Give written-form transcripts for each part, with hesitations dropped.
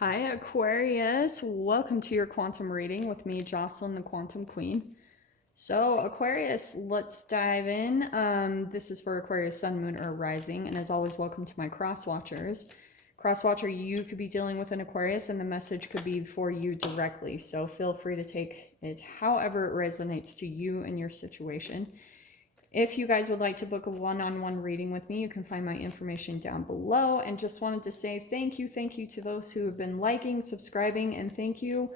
Hi Aquarius, welcome to your quantum reading with me, Jocelyn, the Quantum Queen. So Aquarius, let's dive in. This is for Aquarius, Sun, Moon, or Rising, and as always, welcome to my cross watchers. Cross watcher, you could be dealing with an Aquarius, and the message could be for you directly. So feel free to take it however it resonates to you and your situation. If you guys would like to book a one-on-one reading with me, you can find my information down below. And just wanted to say thank you to those who have been liking, subscribing, and thank you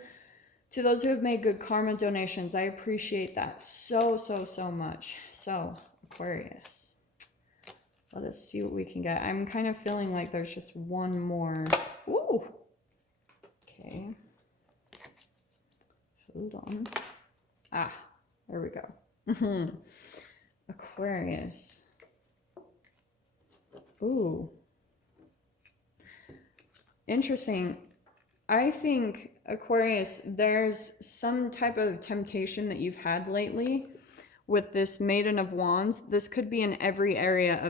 to those who have made good karma donations. I appreciate that so much. So, Aquarius, let us see what we can get. I'm kind of feeling like there's just one more. Ooh. Okay. Hold on. Ah, there we go. Aquarius. Ooh. Interesting. I think, Aquarius, there's some type of temptation that you've had lately with this Maiden of Wands. This could be in any area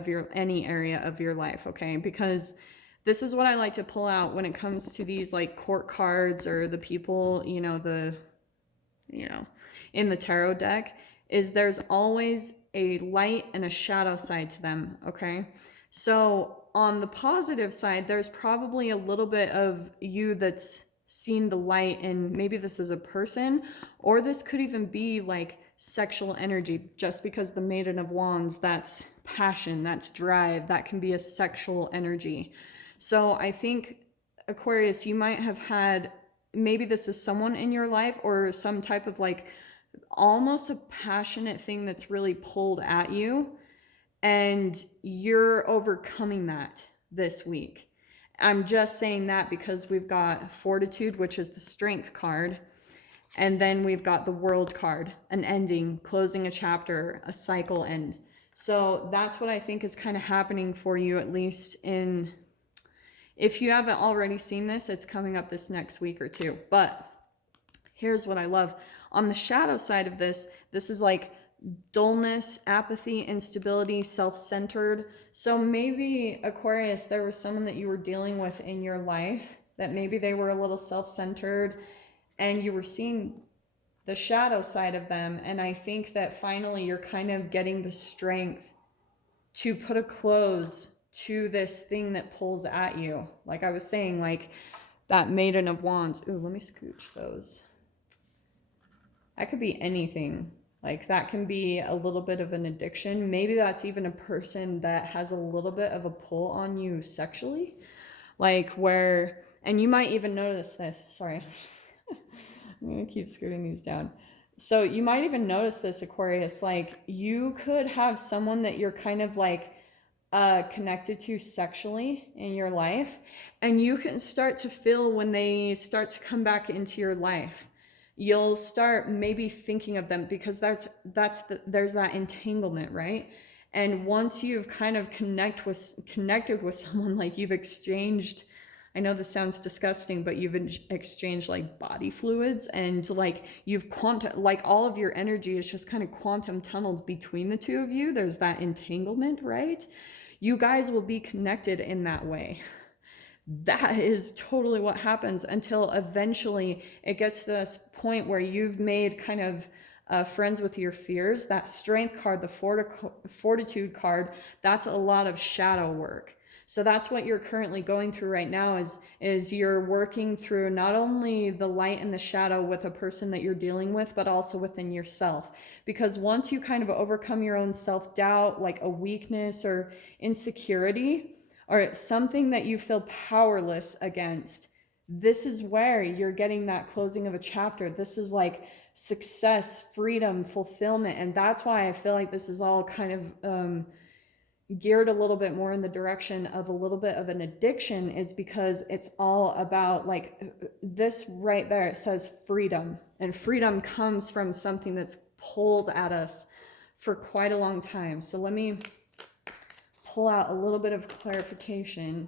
of your life, okay? Because this is what I like to pull out when it comes to these like court cards or the people, in the tarot deck, is there's always a light and a shadow side to them, okay? So on the positive side, there's probably a little bit of you that's seen the light, and maybe this is a person, or this could even be like sexual energy, just because the Maiden of Wands, that's passion, that's drive, that can be a sexual energy. So I think, Aquarius, you might have had, maybe this is someone in your life or some type of like almost a passionate thing that's really pulled at you, and you're overcoming that this week. I'm just saying that because we've got Fortitude, which is the Strength card, and then we've got the World card, an ending, closing a chapter, a cycle end. So that's what I think is kind of happening for you, at least if you haven't already seen this, it's coming up this next week or two. But here's what I love. On the shadow side of this is like dullness, apathy, instability, self-centered. So maybe, Aquarius, there was someone that you were dealing with in your life that maybe they were a little self-centered, and you were seeing the shadow side of them. And I think that finally you're kind of getting the strength to put a close to this thing that pulls at you. Like I was saying, like that Maiden of Wands. Ooh, let me scooch those. That could be anything. Like that can be a little bit of an addiction. Maybe that's even a person that has a little bit of a pull on you sexually. Like where, and you might even notice this. Sorry. I'm going to keep scooting these down. So you might even notice this, Aquarius. Like you could have someone that you're kind of like connected to sexually in your life, and you can start to feel when they start to come back into your life. You'll start maybe thinking of them, because there's that entanglement, right? And once you've kind of connected with someone, like you've exchanged, I know this sounds disgusting, but you've exchanged like body fluids, and like you've like all of your energy is just kind of quantum tunneled between the two of you. There's that entanglement, right? You guys will be connected in that way. That is totally what happens until eventually it gets to this point where you've made kind of friends with your fears. That Strength card, the Fortitude card, that's a lot of shadow work. So that's what you're currently going through right now, is you're working through not only the light and the shadow with a person that you're dealing with, but also within yourself. Because once you kind of overcome your own self-doubt, like a weakness or insecurity, or something that you feel powerless against, this is where you're getting that closing of a chapter. This is like success, freedom, fulfillment. And that's why I feel like this is all kind of geared a little bit more in the direction of a little bit of an addiction, is because it's all about like this right there. It says freedom, and freedom comes from something that's pulled at us for quite a long time. So let me pull out a little bit of clarification.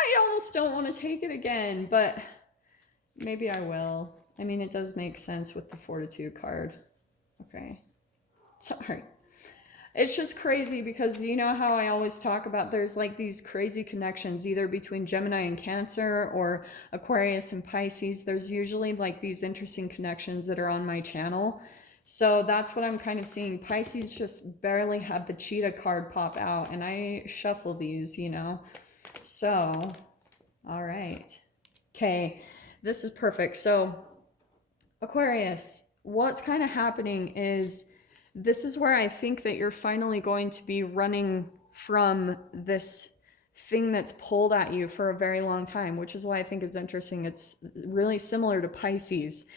I almost don't want to take it again, but maybe I will. I mean, it does make sense with the Fortitude card. Okay. Sorry. It's just crazy because you know how I always talk about there's like these crazy connections either between Gemini and Cancer or Aquarius and Pisces. There's usually like these interesting connections that are on my channel. So that's what I'm kind of seeing. Pisces just barely had the cheetah card pop out, and I shuffle these, you know. So, all right. Okay, this is perfect. So, Aquarius, what's kind of happening is this is where I think that you're finally going to be running from this thing that's pulled at you for a very long time, which is why I think it's interesting. It's really similar to Pisces.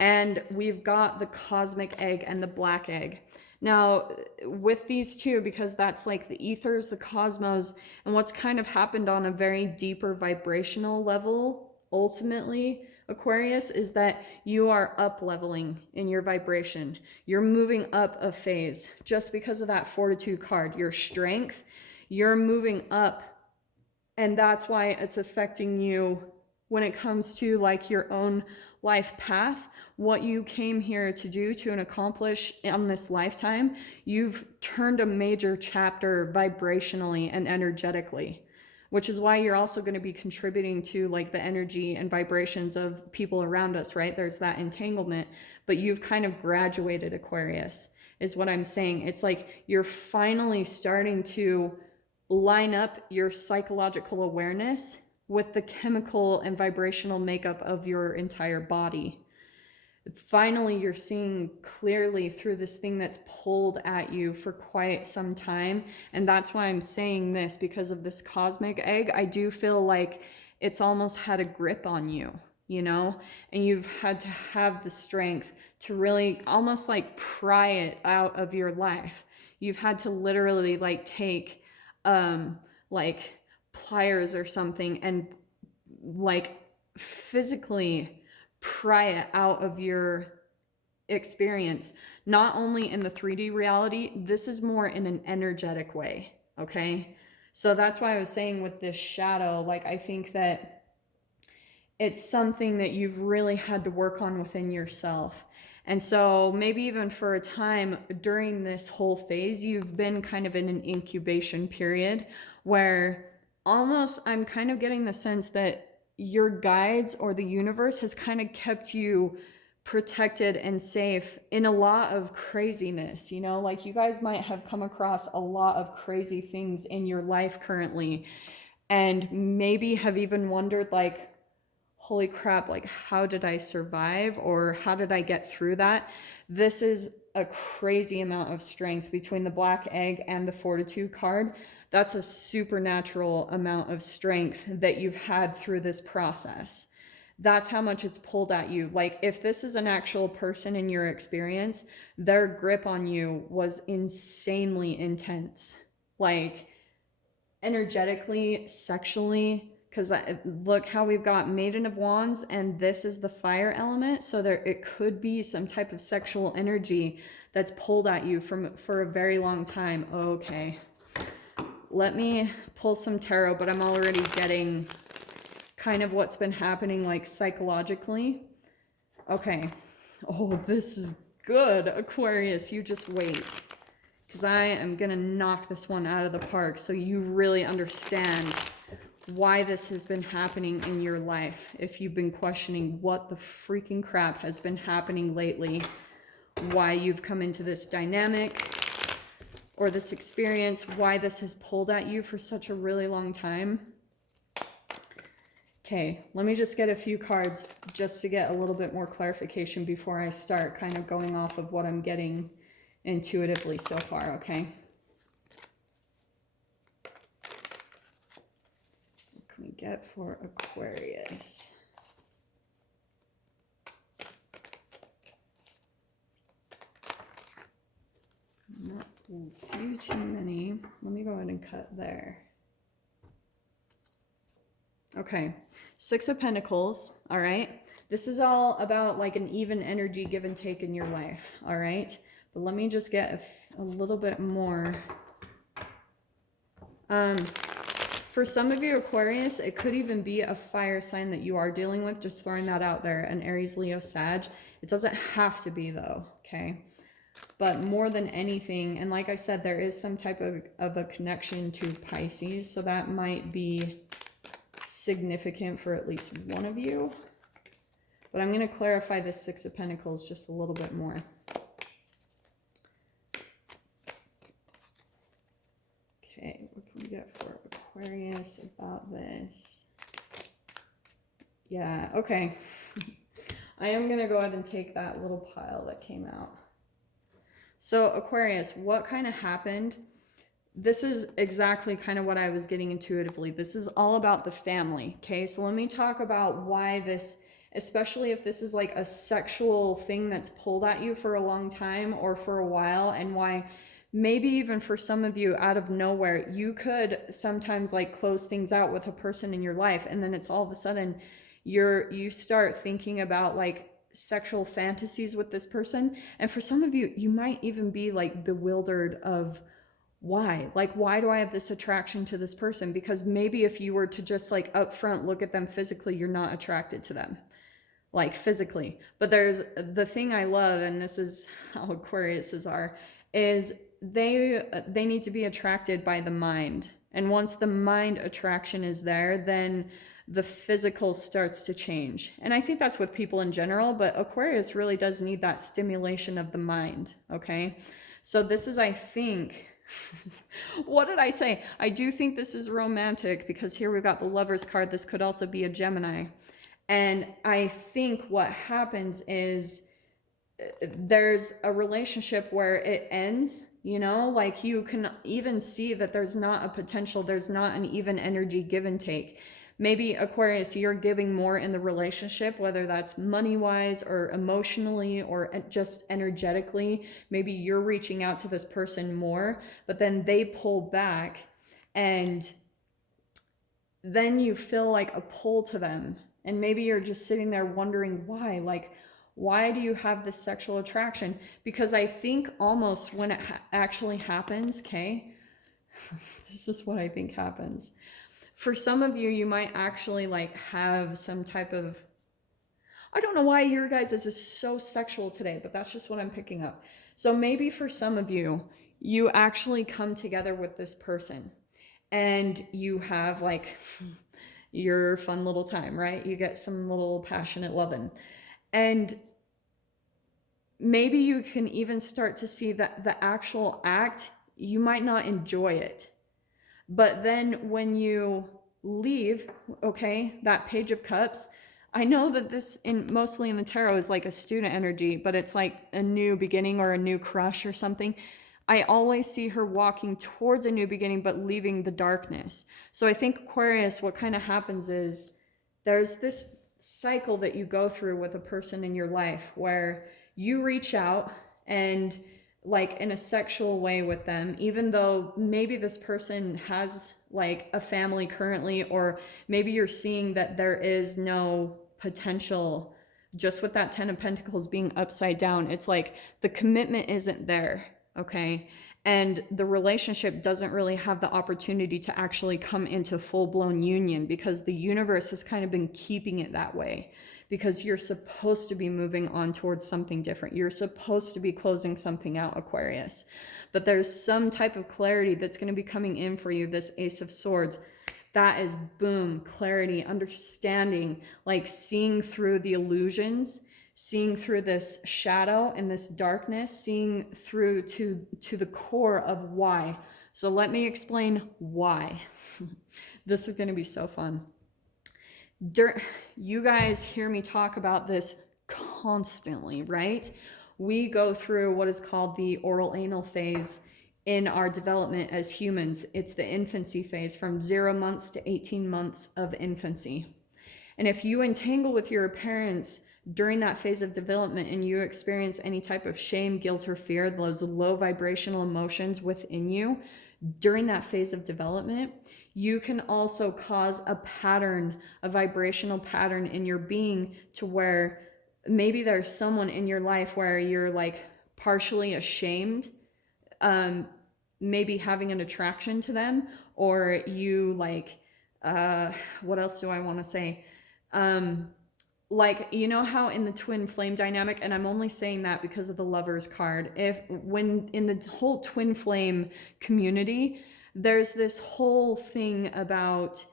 And we've got the cosmic egg and the black egg. Now, with these two, because that's like the ethers, the cosmos, and what's kind of happened on a very deeper vibrational level, ultimately, Aquarius, is that you are up leveling in your vibration. You're moving up a phase just because of that fortitude card, your strength. You're moving up, and that's why it's affecting you when it comes to like your own life path, what you came here to do to and accomplish in this lifetime. You've turned a major chapter vibrationally and energetically, which is why you're also going to be contributing to like the energy and vibrations of people around us, right? There's that entanglement, but you've kind of graduated, Aquarius, is what I'm saying. It's like you're finally starting to line up your psychological awareness with the chemical and vibrational makeup of your entire body. Finally, you're seeing clearly through this thing that's pulled at you for quite some time. And that's why I'm saying this, because of this cosmic egg. I do feel like it's almost had a grip on you, you know, and you've had to have the strength to really almost like pry it out of your life. You've had to literally like take like pliers or something and like physically pry it out of your experience, not only in the 3D reality, this is more in an energetic way. Okay, so that's why I was saying with this shadow, like I think that it's something that you've really had to work on within yourself. And so maybe even for a time during this whole phase, you've been kind of in an incubation period where almost I'm kind of getting the sense that your guides or the universe has kind of kept you protected and safe in a lot of craziness, you know, like you guys might have come across a lot of crazy things in your life currently, and maybe have even wondered like, holy crap, like how did I survive, or how did I get through that? This is a crazy amount of strength between the black egg and the fortitude card. That's a supernatural amount of strength that you've had through this process. That's how much it's pulled at you. Like if this is an actual person in your experience, their grip on you was insanely intense, like energetically, sexually. Because look how we've got Maiden of Wands, and this is the fire element. So there, it could be some type of sexual energy that's pulled at you for a very long time. Okay, let me pull some tarot, but I'm already getting kind of what's been happening like psychologically. Okay. Oh, this is good, Aquarius. You just wait, because I am gonna knock this one out of the park so you really understand why this has been happening in your life. If you've been questioning what the freaking crap has been happening lately, why you've come into this dynamic or this experience, why this has pulled at you for such a really long time. Okay, let me just get a few cards just to get a little bit more clarification before I start kind of going off of what I'm getting intuitively so far, okay? We get for Aquarius. Not a few too many. Let me go ahead and cut there. Okay, Six of Pentacles, all right? This is all about like an even energy give and take in your life, all right? But let me just get a little bit more. For some of you, Aquarius, it could even be a fire sign that you are dealing with, just throwing that out there, an Aries, Leo, Sag. It doesn't have to be though, okay? But more than anything, and like I said, there is some type of a connection to Pisces, so that might be significant for at least one of you. But I'm going to clarify this Six of Pentacles just a little bit more. Okay, what can we get for Aquarius about this? Yeah, okay. I am going to go ahead and take that little pile that came out. So Aquarius, what kind of happened? This is exactly kind of what I was getting intuitively. This is all about the family, okay? So let me talk about why this, especially if this is like a sexual thing that's pulled at you for a long time or for a while, and why maybe even for some of you out of nowhere, you could sometimes like close things out with a person in your life, and then it's all of a sudden you start thinking about like sexual fantasies with this person. And for some of you, you might even be like bewildered of why do I have this attraction to this person? Because maybe if you were to just like upfront look at them physically, you're not attracted to them like physically. But there's the thing I love, and this is how Aquariuses are, is they need to be attracted by the mind. And once the mind attraction is there, then the physical starts to change. And I think that's with people in general, but Aquarius really does need that stimulation of the mind, okay? So this is, I think, what did I say? I do think this is romantic, because here we've got the Lover's card. This could also be a Gemini. And I think what happens is there's a relationship where it ends, you know, like you can even see that there's not a potential, there's not an even energy give and take. Maybe Aquarius, you're giving more in the relationship, whether that's money-wise or emotionally or just energetically. Maybe you're reaching out to this person more, but then they pull back, and then you feel like a pull to them. And maybe you're just sitting there wondering why, like, why do you have this sexual attraction? Because I think almost when it actually happens, okay, this is what I think happens. For some of you, you might actually like have some type of, I don't know why your guys is so sexual today, but that's just what I'm picking up. So maybe for some of you, you actually come together with this person and you have like your fun little time, right? You get some little passionate loving. And maybe you can even start to see that the actual act, you might not enjoy it. But then when you leave, okay, that Page of Cups, I know that this mostly in the tarot is like a student energy, but it's like a new beginning or a new crush or something. I always see her walking towards a new beginning, but leaving the darkness. So I think Aquarius, what kind of happens is there's this cycle that you go through with a person in your life where you reach out and like in a sexual way with them, even though maybe this person has like a family currently, or maybe you're seeing that there is no potential just with that 10 of Pentacles being upside down. It's like the commitment isn't there, okay? And the relationship doesn't really have the opportunity to actually come into full-blown union, because the universe has kind of been keeping it that way, because you're supposed to be moving on towards something different. You're supposed to be closing something out, Aquarius. But there's some type of clarity that's going to be coming in for you, this Ace of Swords. That is, boom, clarity, understanding, like seeing through the illusions, seeing through this shadow and this darkness, seeing through to the core of why. So let me explain why. This is going to be so fun. You guys hear me talk about this constantly, right? We go through what is called the oral anal phase in our development as humans. It's the infancy phase, from 0 months to 18 months of infancy. And if you entangle with your parents during that phase of development and you experience any type of shame, guilt, or fear, those low vibrational emotions within you during that phase of development, you can also cause a pattern, a vibrational pattern in your being, to where maybe there's someone in your life where you're like partially ashamed, maybe having an attraction to them, or you like, what else do I want to say? like, you know how in the twin flame dynamic, and I'm only saying that because of the Lovers card, if when in the whole twin flame community, there's this whole thing about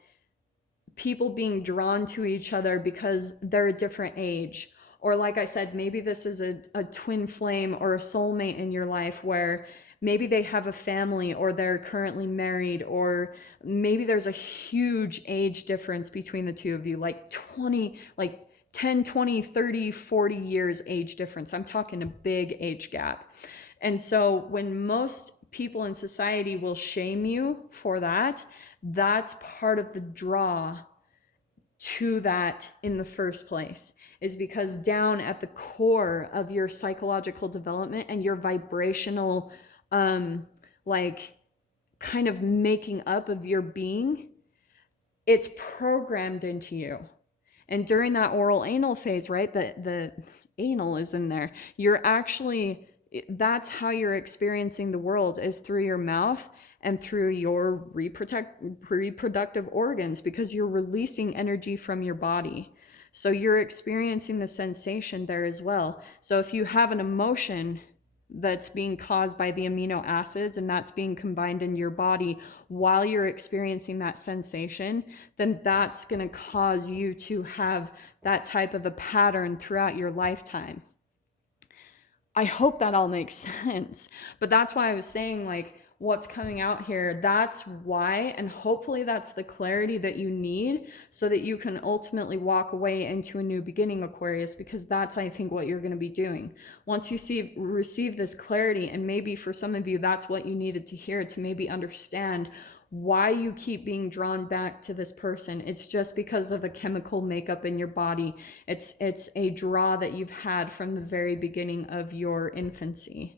people being drawn to each other because they're a different age. Or like I said, maybe this is a twin flame or a soulmate in your life where maybe they have a family or they're currently married, or maybe there's a huge age difference between the two of you, like 20, like 10, 20, 30, 40 years age difference. I'm talking a big age gap. And so when most people in society will shame you for that, that's part of the draw to that in the first place, is because down at the core of your psychological development and your vibrational like kind of making up of your being, it's programmed into you. And during that oral anal phase, right, the anal is in there, you're actually, that's how you're experiencing the world, is through your mouth and through your reproductive organs, because you're releasing energy from your body. So you're experiencing the sensation there as well. So if you have an emotion that's being caused by the amino acids and that's being combined in your body while you're experiencing that sensation, then that's going to cause you to have that type of a pattern throughout your lifetime. I hope that all makes sense. But that's why I was saying, like, what's coming out here, that's why, and hopefully that's the clarity that you need so that you can ultimately walk away into a new beginning, Aquarius, because that's, I think, what you're going to be doing. Once you receive this clarity, and maybe for some of you, that's what you needed to hear to maybe understand why you keep being drawn back to this person. It's just because of a chemical makeup in your body. It's a draw that you've had from the very beginning of your infancy.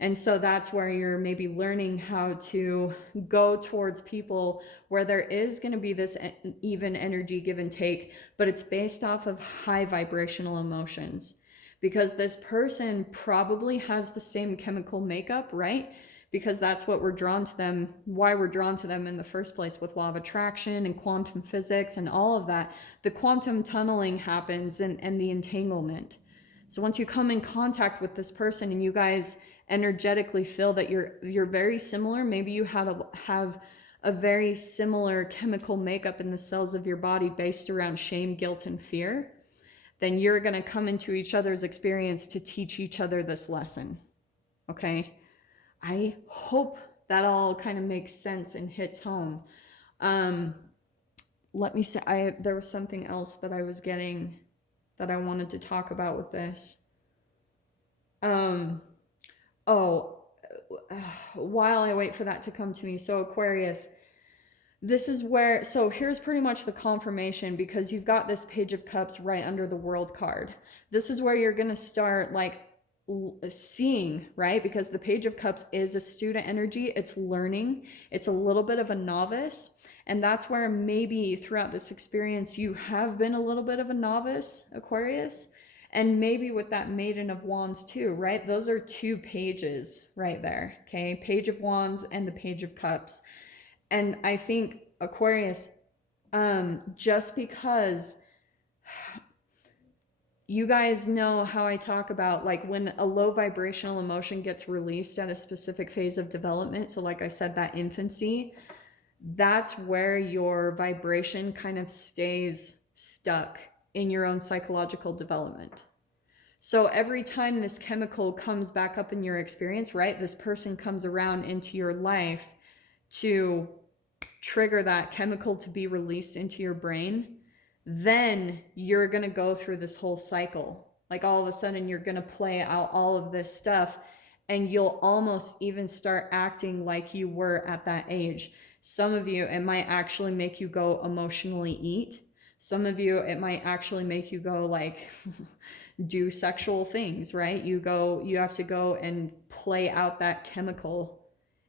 And so that's where you're maybe learning how to go towards people where there is going to be this even energy give and take, but it's based off of high vibrational emotions. Because this person probably has the same chemical makeup, right? Because that's what we're drawn to them, why we're drawn to them in the first place, with law of attraction and quantum physics and all of that. The quantum tunneling happens and the entanglement. So once you come in contact with this person and you guys energetically feel that you're very similar, maybe you have a very similar chemical makeup in the cells of your body based around shame, guilt, and fear, then you're going to come into each other's experience to teach each other this lesson. Okay? I hope that all kind of makes sense and hits home. Let me say, there was something else that I was getting that I wanted to talk about with this. While I wait for that to come to me. So Aquarius, this is where, so here's pretty much the confirmation, because you've got this Page of Cups right under the World card. This is where you're going to start like seeing, right? Because the Page of Cups is a student energy. It's learning. It's a little bit of a novice. And that's where maybe throughout this experience, you have been a little bit of a novice, Aquarius. And maybe with that Maiden of Wands too, right? Those are two pages right there, okay? Page of Wands and the Page of Cups. And I think, Aquarius, just because you guys know how I talk about, like, when a low vibrational emotion gets released at a specific phase of development, so like I said, that infancy, that's where your vibration kind of stays stuck in your own psychological development. So every time this chemical comes back up in your experience, right, this person comes around into your life to trigger that chemical to be released into your brain, then you're going to go through this whole cycle. Like, all of a sudden you're going to play out all of this stuff, and you'll almost even start acting like you were at that age. Some of you, it might actually make you go emotionally eat. Some of you, it might actually make you go like do sexual things, right? You have to go and play out that chemical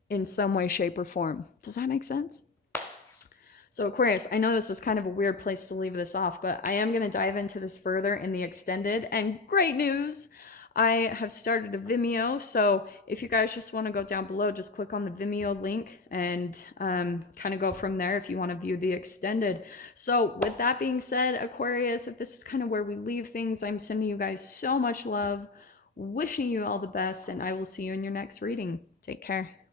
in some way, shape, or form. Does that make sense? So Aquarius, I know this is kind of a weird place to leave this off, but I am going to dive into this further in the extended. And great news, I have started a Vimeo, so if you guys just want to go down below, just click on the Vimeo link and kind of go from there if you want to view the extended. So with that being said, Aquarius, if this is kind of where we leave things, I'm sending you guys so much love, wishing you all the best, and I will see you in your next reading. Take care.